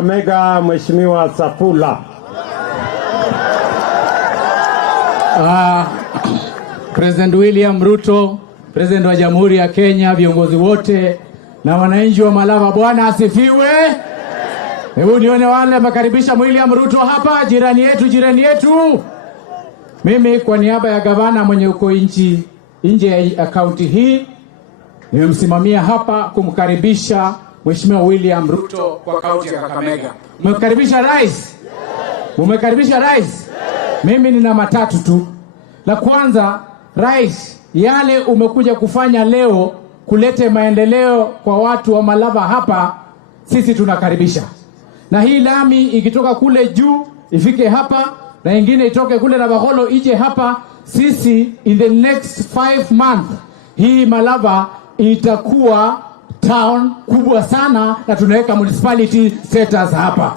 Kakamega, Mheshimiwa Savula. President William Ruto, President wa Jamhuri ya Kenya, viongozi wote na wananchi wa Malava, Bwana asifiwe. Hebu nione wale makaribisha William Ruto hapa, jirani yetu. Mimi kwa niaba ya gavana mwenye uko nje ya kaunti hii nimemsimamia hapa kumkaribisha Mheshimiwa William Ruto kwa kaunti ya Kakamega. Mmekaribisha rais? Mmekaribisha rais? Mimi nina matatu tu. La kwanza, rais, yale umekuja kufanya leo kulete maendeleo kwa watu wa Malava hapa, sisi tunakaribisha. Na hii lami ikitoka kule juu ifike hapa na ingine itoke kule na Baholo ije hapa, sisi in the next 5 months hii Malava itakuwa town kubwa sana na tunaweka municipality status hapa.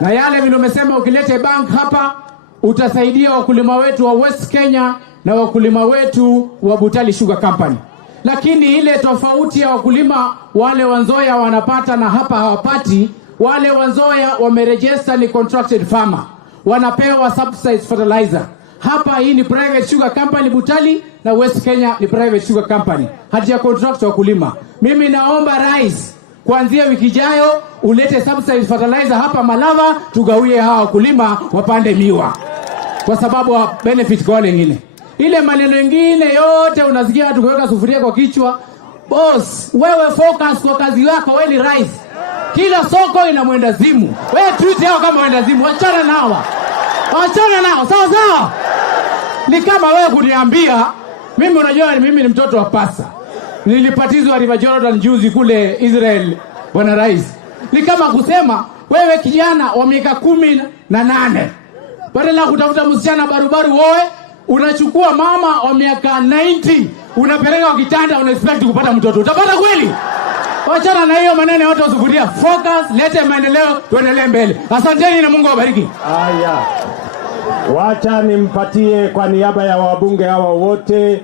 Na yale vile umesema ukilete bank hapa utasaidia wakulima wetu wa West Kenya na wakulima wetu wa Butali Sugar Company. Lakini ile tofauti ya wakulima wale Wanzoya wanapata na hapa hawapati, wale Wanzoya wameregister ni contracted farmer, wanapewa subsidized fertilizer. Hapa hii ni private sugar company Butali na West Kenya ni private sugar company. Haja contract wakulima. Mimi naomba rais kuanzia wiki ijayo ulete subsidized fertilizer hapa Malava tugawie hawa wakulima wapande miwa. Kwa sababu benefit kwa wale wengine. Ile maneno mengine yote unasikia watu kuweka sufuria kwa kichwa. Boss, wewe focus kwa kazi yako, wewe ni rais. Kila soko ina mwendazimu. Wewe treat yao kama mwendazimu, achana nao. Achana nao, sawa. Ni kama wewe kuniambia, mimi unajua mimi ni mtoto wa pasa. Nilipatizwa River Jordan juzi kule Israel, bwana rais. Ni kama kusema, wewe kijana wa miaka 18. Badala ya kutafuta msichana barubaru wewe, unachukua mama wa miaka 90, unapeleka kwa kitanda expect kupata mtoto. Utapata kweli? Wachana na hiyo maneno yote usufuria. Focus, lete maendeleo, tuendelee mbele. Asanteni na Mungu awabariki. Haya. Wacha nimpatie kwa niaba ya wabunge hawa wote